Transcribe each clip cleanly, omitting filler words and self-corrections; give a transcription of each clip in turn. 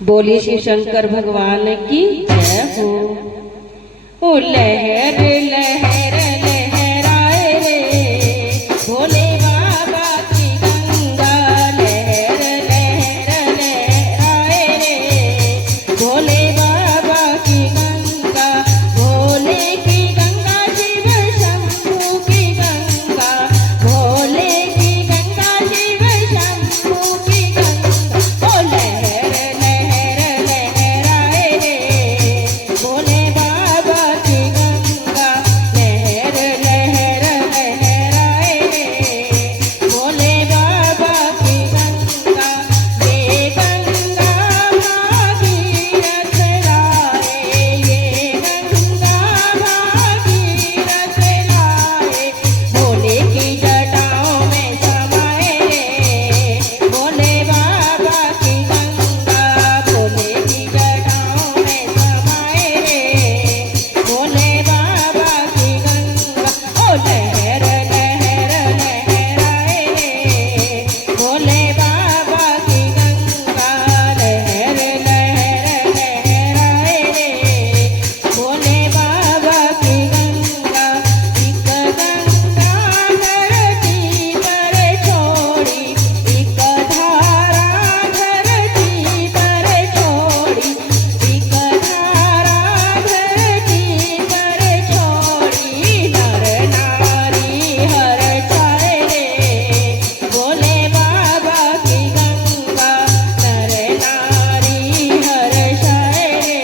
बोली श्री शंकर भगवान की जय हो। ओ लहर लहर लहराए रे भोले बाबा की गंगा, लहर लहर लहराए रे भोले बाबा की गंगा। भोले की गंगा शिव शंभू की गंगा, भोले की गंगा शिव शंभू की गंगा। ओ लहर लहर लहराए रे भोले बाबा की गंगा, लहर लहर लहराए रे भोले बाबा की गंगा। ये गंगा भागीरथ लाए, ये गंगा भागीरथ लाए, भोले की जटाओं में समाए रे भोले बाबा की गंगा, भोले की जटाओं में समाए रे भोले बाबा की गंगा। ओ लहर लहर लहराए रे भोले बाबा की गंगा, लहर लहर लहराए रे भोले बाबा की गंगा। एक गंगा धरती पर छोड़ी, एक धारा धरती पर छोड़ी, एक धारा धरती पर छोड़ी। नर नारी हर चाहे रे भोले बाबा की गंगा, नर नारी हर चाहे रे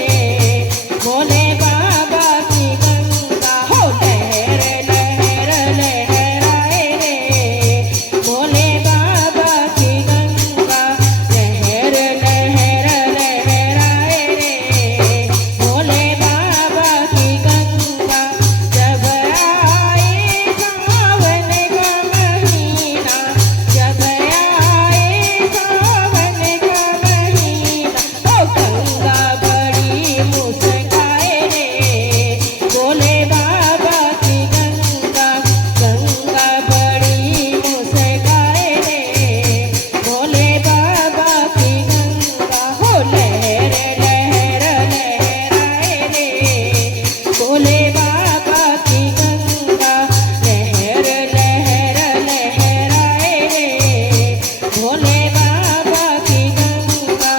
भोले बाबा की गंगा। हो लहर लहर लहराए रे भोले बाबा की गंगा, लहर लहर लहराए रे भोले बाबा की गंगा। जब आए सावन का महीना, जब आए सावन का महीना, ओ गंगा बड़ी मुस्काए रे भोले बाबा की गंगा, गंगा बड़ी मुस्काए रे भोले बाबा की गंगा। हो लहर लहर लहराए रे भोले बाबा की गंगा, लहर लहर लहराए रे भोले बाबा की गंगा।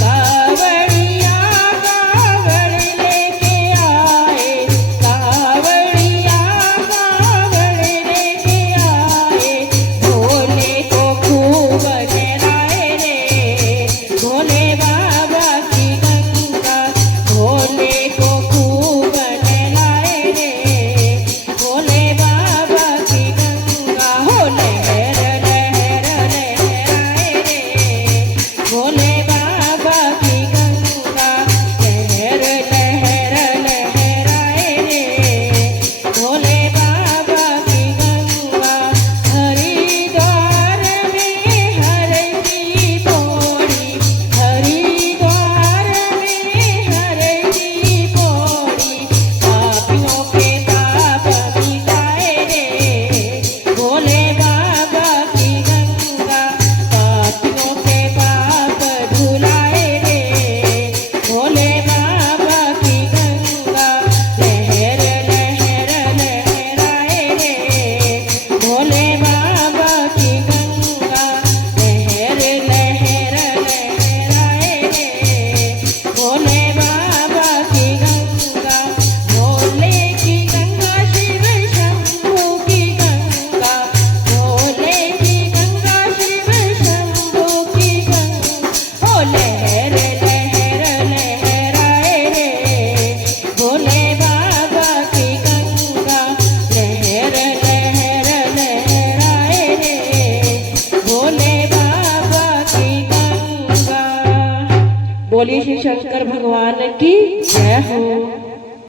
कावड़िया कावड़ लेके आए, कावड़िया कावड़ लेके आए, भोले को खूब नहलाए रे भोले बाबा की गंगा, भोले को खूब नहलाए रे भोले बाबा की गंगा। हो लहर लहर लहराए रे भोले बाबा की गंगा, लहर लहर लहराए रे भोले बाबा की गंगा। हरिद्वार में हर की पौड़ी, हरिद्वार में हर की पौड़ी, पापियों के पाप मिटाए रे भोले बाबा की गंगा, पापियों के पाप धुलाए रे भोले बाबा की गंगा। लहर लहर लहराए रे भोले बाबा की गंगा, लहर लहर लहराए रे भोले बाबा की गंगा। भोले की गंगा शिव शंभू की गंगा, भोले की गंगा शिव शंभू की गंगा। ओ लहर लहर लहराए रे भोले बाबा की गंगा, लहर लहर लहराए रे भोले बाबा की गंगा। बोली श्री शंकर भगवान की जय हो।